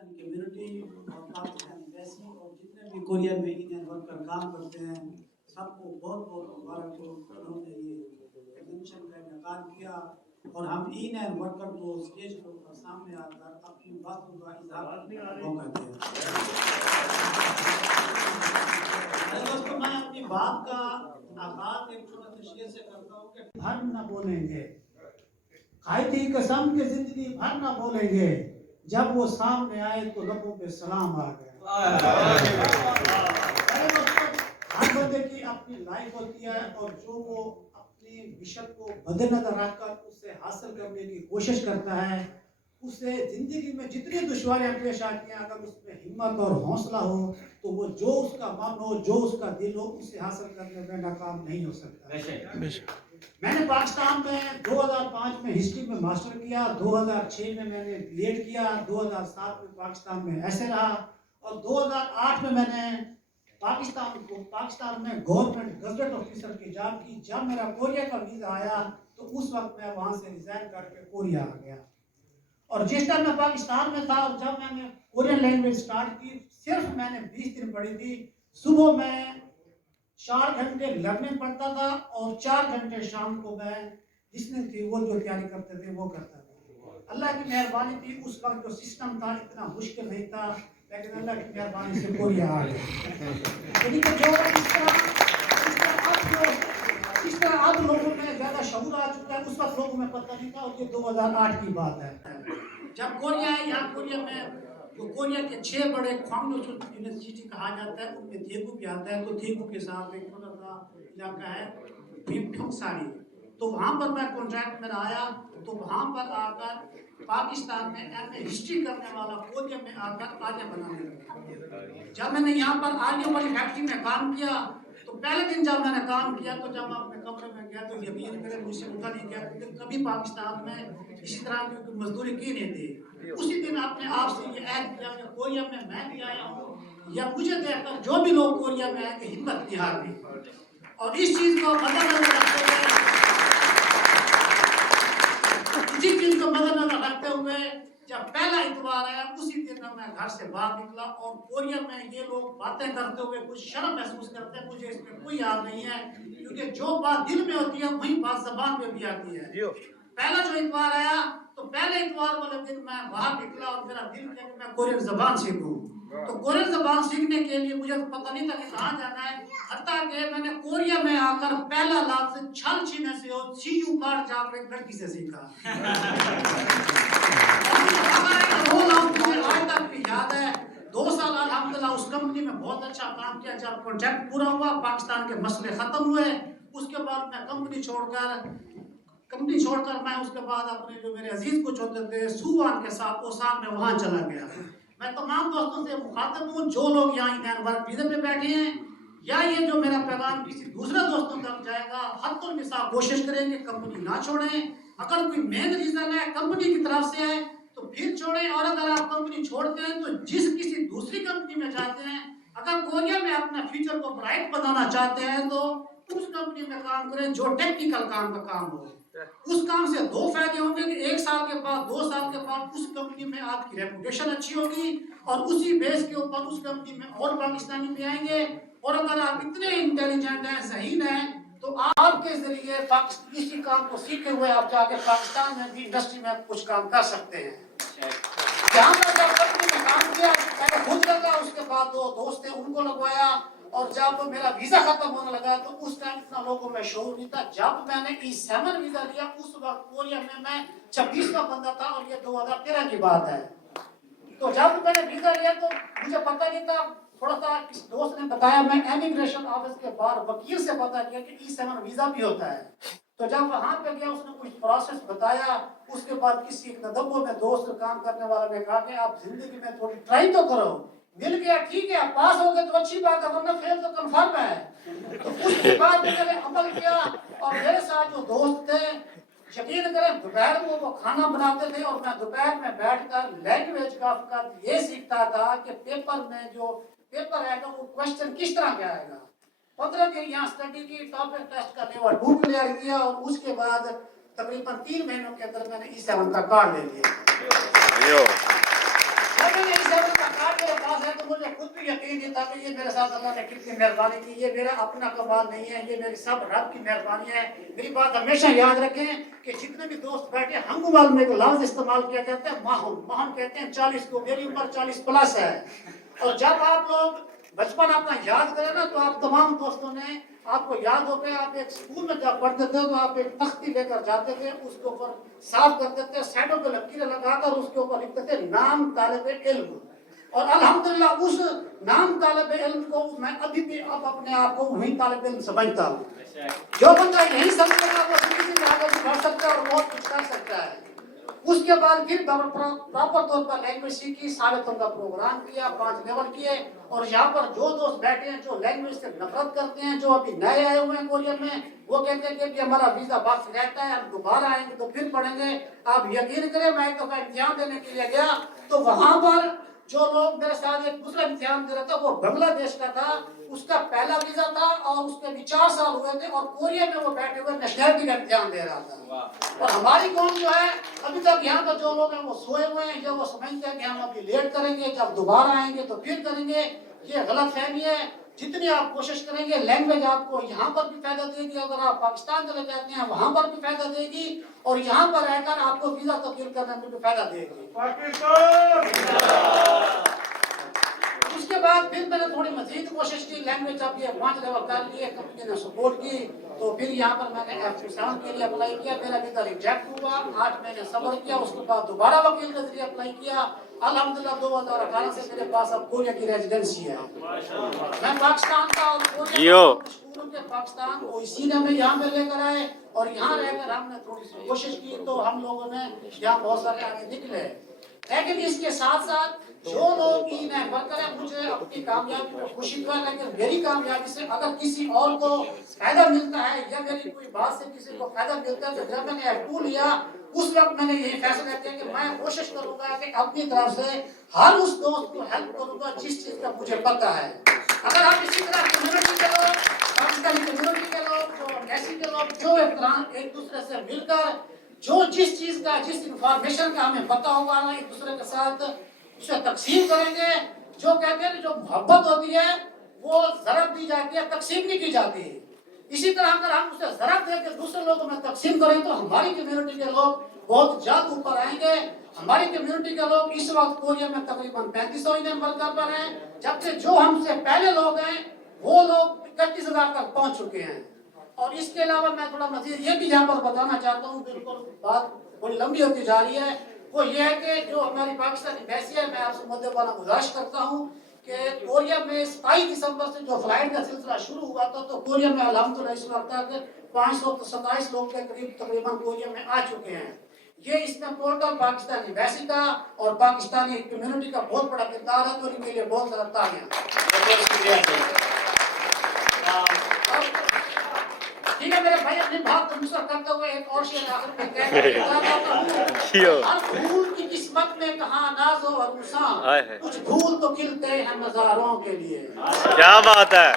Pakistani community और Pakistani embassy और जितने भी कोरिया में इंडियन वर्कर काम करते हैं सबको बहुत बहुत मुबारक हो। उन्होंने ये एग्जीबिशन का इनेकाद किया और हम इंडियन वर्कर को स्टेज पर सामने आकर अपनी बातों का इजहार करने का मौका दिया। दोस्तों, मैं अपनी बात का आगाज एक छोटे से शेर से करता हूँ कि भर न बोलेंगे, खाई थी कसम के जिंदगी भर न बोलेंगे, जब वो सामने आए तो लबों पे सलाम आ गया। हर बंदे की अपनी लाइफ होती है और जो वो अपनी मिशन को मद्देनजर रखकर उससे हासिल करने की कोशिश करता है, उससे जिंदगी में जितनी दुश्वारियां पेश आती हैं, अगर उसमें हिम्मत और हौसला हो तो वो जो उसका मन हो, जो उसका दिल हो, उसे हासिल करने में नाकाम नहीं हो सकता। मैंने पाकिस्तान में 2005 में हिस्ट्री में मास्टर किया, 2006 में मैंने बीएड किया, 2007 में पाकिस्तान में ऐसे रहा और 2008 में मैंने पाकिस्तान में गवर्नमेंट गजट ऑफिसर की जॉब की। जब मेरा कोरिया का वीजा आया तो उस वक्त मैं वहां से रिजाइन करके कोरिया आ गया। और जिस टाइम मैं पाकिस्तान में था और जब मैंने कोरियन लैंग्वेज स्टार्ट की, सिर्फ मैंने 20 दिन पढ़ी थी। सुबह मैं 4 घंटे लर्निंग पढ़ता था और 4 घंटे शाम को मैं लिसनिंग थी, वो जो तैयारी करते थे वो करता था। अल्लाह की मेहरबानी थी, उस वक्त जो सिस्टम था इतना मुश्किल नहीं था, लेकिन अल्लाह की मेहरबानी से कोरिया आ गया। यानी कि जो इस तरह अब लोगों में ज्यादा शऊर आ चुका है, उस वक्त लोगों में पता नहीं था और ये 2008 की बात है। जब कोरिया है, यहाँ कोरिया में जो कोरिया के 6 बड़े ख्वांगडो यूनिवर्सिटी कहा जाता है, उनमें थेगू भी आता है। तो थेगू के साथ एक छोटा सा इलाका है भीमठोंगसारी, तो वहाँ पर मैं कॉन्ट्रैक्ट में आया। तो वहाँ पर आकर पाकिस्तान में एमए हिस्ट्री करने वाला कोरिया में आकर आगे बनाने लगा। जब मैंने यहाँ पर आगे वाली फैक्ट्री में काम किया तो पहले दिन जब मैंने काम किया तो जब अपने कमरे में गया तो यकीन करें मुझसे उठा नहीं गया, क्योंकि कभी पाकिस्तान में इसी तरह की मजदूरी की नहीं थी। उसी दिन अपने आप से ये ऐड किया कि कोरिया में मैं भी आया हूँ या मुझे देखकर जो भी लोग कोरिया में आए कि हिम्मत नहीं हारनी। और इस चीज को मद्देनजर रखते हुए इसी चीज को मद्देनजर रखते हुए जब पहला इतवार आया उसी दिन मैं घर से बाहर निकला। और कोरिया में ये लोग बातें करते हुए कुछ शर्म महसूस करते हैं, मुझे इसमें कोई याद नहीं है, क्योंकि जो बात दिल में होती है वही बात जबान पे भी आती है। पहला जो इतवार आया तो पहले इतवार वाले दिन मैं बाहर निकला और मेरा दिल किया कि मैं कोरियन जबान सीखूं। तो कोरियन जबान सीखने के लिए मुझे तो पता नहीं था कि कहाँ जाना है, हत्ता कि मैंने कोरिया में आकर पहला लफ्ज छल छीने से और सीयू कार्ड जाकर एक लड़की से सीखा। वो लफ्ज मुझे आज तक भी याद है। 2 साल अल्हम्दुलिल्लाह उस कंपनी में बहुत अच्छा काम किया। जब प्रोजेक्ट पूरा हुआ, पाकिस्तान के मसले खत्म हुए, उसके बाद मैं कंपनी छोड़कर मैं उसके बाद अपने जो मेरे अजीज कुछ होते थे सुवान के साथ ओसान में वहां चला गया। मैं तमाम दोस्तों से मुखातिब हूँ जो लोग यहाँ इंडियन वर्क वीजा पे बैठे हैं, या ये जो मेरा पैगाम किसी दूसरे दोस्तों तक जाएगा, हद निसाब कोशिश करें कि कंपनी ना छोड़ें। अगर कोई मेन रीजन है कंपनी की तरफ से है तो फिर छोड़ें, और अगर आप कंपनी छोड़ते हैं तो जिस किसी दूसरी कंपनी में जाते हैं, अगर कोरिया में अपना फ्यूचर को ब्राइट बनाना चाहते हैं तो उस कंपनी में काम करें जो टेक्निकल काम का काम हो। उस काम से 2 फायदे होंगे कि 1 साल के बाद 2 साल के बाद उस कंपनी में आपकी रेपुटेशन अच्छी होगी और उसी बेस के ऊपर उस कंपनी में और पाकिस्तानी भी आएंगे। और अगर आप इतने इंटेलिजेंट हैं, ज़हीन हैं, तो आपके जरिए इसी काम को सीखे हुए आप जाके पाकिस्तान में भी इंडस्ट्री में कुछ काम कर सकते हैं। जहाँ पर जब कंपनी में काम किया मैंने खुद लगा, उसके बाद 2 दोस्त थे उनको लगवाया, और जब मेरा वीजा खत्म होने लगा तो उस टाइम इतना लोगों में शौर नहीं था। जब मैंने E7 वीजा लिया उस वक्त कोरिया में मैं 26वां बंदा था और ये 2013 की बात है। तो जब मैंने वीजा लिया तो मुझे पता नहीं था, थोड़ा सा किसी दोस्त ने बताया, मैं इमिग्रेशन ऑफिस के बाहर वकील से पता किया कि E7 वीजा भी होता है। तो जब वहां पे गया उसने कुछ प्रोसेस बताया, उसके बाद किसी नदबो में दोस्त काम करने वाला ने कहा कि आप जिंदगी में थोड़ी ट्राई तो करो। मिल गया ठीक है, पास हो गए तो अच्छी बात है, वरना फेल तो कंफर्म है। तो उसके बाद मैंने अमल किया और मेरे साथ जो दोस्त थे, यकीन करें दोपहर को वो खाना बनाते थे और मैं दोपहर में बैठकर लैंग्वेज का फकत ये सीखता था कि पेपर में जो पेपर आएगा वो क्वेश्चन किस तरह के आएगा। 15 दिन यहाँ स्टडी की, टॉपिक टेस्ट का लेवल 2 क्लियर किया और उसके बाद तकरीबन 3 महीनों के अंदर मैंने E7 का कार्ड ले लिया। मैंने E7 से तो मुझे खुद भी यकीन नहीं था कि ये मेरे साथ अल्लाह ने कितनी मेहरबानी की। ये मेरा अपना कमाल नहीं है, ये मेरी सब रब की मेहरबानी है। मेरी बात हमेशा याद रखें कि जितने भी दोस्त बैठे, हंगुवाल में एक लफ्ज इस्तेमाल किया जाता है, माहौल। माहौल कहते हैं 40 को, मेरी उम्र 40 प्लस है। और जब आप लोग बचपन अपना याद करें ना, तो आप तमाम दोस्तों ने, आपको याद हो गया, आप एक स्कूल में जब पढ़ते थे तो आप एक तख्ती लेकर जाते थे, उसके ऊपर साफ करते थे, साइडों पे लकीरें लगाकर उसके ऊपर लिखते थे नाम तालिबे इल्म। और अल्हम्दुलिल्लाह उस नाम तालिबे इल्म को मैं अभी भी अब अपने आप को वही तालिबे इल्म समझता हूँ। जो बंदा यही समझेगा वो जिंदगी में आगे बढ़ सकता है और बहुत कुछ कर सकता है। उसके बाद फिर प्रॉपर तौर पर लैंग्वेज सीखी, साबितों का प्रोग्राम किया, 5 लेवल किए। और यहाँ पर जो दोस्त बैठे हैं जो लैंग्वेज से नफरत करते हैं, जो अभी नए आए हुए हैं कोरिया में, वो कहते हैं कि हमारा वीजा वापस रहता है, हम दोबारा आएंगे तो फिर पढ़ेंगे। आप यकीन करें, मैं एक दफा इम्तिहान देने के लिए गया तो वहां पर जो लोग मेरे साथ एक दूसरा इम्तिहान दे रहा था वो बांग्लादेश का था, उसका पहला वीजा था और उसके भी 4 साल हुए थे और कोरिया में वो बैठे हुए नेशनलिटी का इम्तिहान दे रहा था। और हमारी कौम जो है अभी तक यहाँ पर जो लोग हैं वो सोए हुए हैं, जो वो समझते हैं कि हम अभी लेट करेंगे, जब दोबारा आएंगे तो फिर करेंगे। ये गलत फहमी है। जितनी आप कोशिश करेंगे, लैंग्वेज आपको यहाँ पर भी फायदा देगी, अगर आप पाकिस्तान चले जाते हैं वहां पर भी फायदा देगी, और यहाँ पर रहकर आपको वीजा तब्दील करने में भी फायदा देगी। उसके बाद फिर मैंने थोड़ी मजीद कोशिश की, लैंग्वेज जब ये 5 लेवल कर लिए, कंपनी ने सपोर्ट की, तो फिर यहाँ पर मैंने F7 के लिए अप्लाई किया, मेरा वीजा रिजेक्ट हुआ, 8 महीने सब्र किया, उसके बाद दोबारा वकील के जरिए अप्लाई किया। अल्हम्दुलिल्लाह 2018 से मेरे पास अब कोरिया की रेजिडेंसी है। मैं पाकिस्तान का और कोरिया पाकिस्तान इसी ने हमें यहाँ पे लेकर आए और यहाँ रहकर हमने थोड़ी सी कोशिश की तो हम लोगों ने यहाँ बहुत सारे आगे निकले। लेकिन इसके साथ साथ जो लोग वर्कर है, मुझे अपनी कामयाबी में खुशी हुआ, लेकिन मेरी कामयाबी से अगर किसी और को फायदा मिलता है या मेरी कोई बात से किसी को फायदा मिलता है, तो जब मैंने F2 लिया उस वक्त मैंने यही फैसला किया कि मैं कोशिश करूंगा कि अपनी तरफ से हर उस दोस्त को हेल्प करूंगा जिस चीज का मुझे पता है। अगर आप इसी तरह कम्युनिटी के लोग, पाकिस्तानी कम्युनिटी के लोग, जो एमबेसी के लोग, जो एक दूसरे से मिलकर जो जिस चीज का, जिस इंफॉर्मेशन का हमें पता होगा ना, एक दूसरे के साथ उसे तकसीम करेंगे। जो कहते हैं जो मोहब्बत होती है वो ज़रब दी जाती है, तकसीम नहीं की जाती। इसी तरह अगर हम उसे ज़रब देकर दूसरे लोगों में तकसीम करें तो हमारी कम्युनिटी के लोग बहुत जल्द ऊपर आएंगे। हमारी कम्युनिटी के लोग इस वक्त कोरिया में तकरीबन 3500 इंडियन वर्कर पर हैं, जबकि जो हमसे पहले लोग हैं वो लोग 31,000 तक पहुंच चुके हैं। और इसके अलावा मैं थोड़ा मजीद ये भी यहाँ पर बताना चाहता हूँ, बिल्कुल बात थोड़ी लंबी होती जा रही है, वो ये है कि जो हमारी पाकिस्तानी एम्बेसी है, मैं आपसे मुद्दे वाला गुजारिश करता हूँ कि कोरिया में 27 दिसंबर से जो फ्लाइट का सिलसिला शुरू हुआ था, तो कोरिया में अल्हम्दुलिल्लाह इस वक्त तक 527 लोग के करीब तकरीबन कोरिया में आ चुके हैं। ये इसमें पोर्टल पाकिस्तानी एम्बेसी का और पाकिस्तानी कम्युनिटी का बहुत बड़ा किरदार है, तो इनके लिए बहुत ज़्यादा तालियां। ठीक है मेरे भाई, अपनी बात को दूसरा करते हुए एक और शेर आखिर में कहते हैं, हर फूल की किस्मत में कहाँ नाज़ो और रुसान, कुछ फूल तो खिलते हैं नज़ारों के लिए। क्या बात है।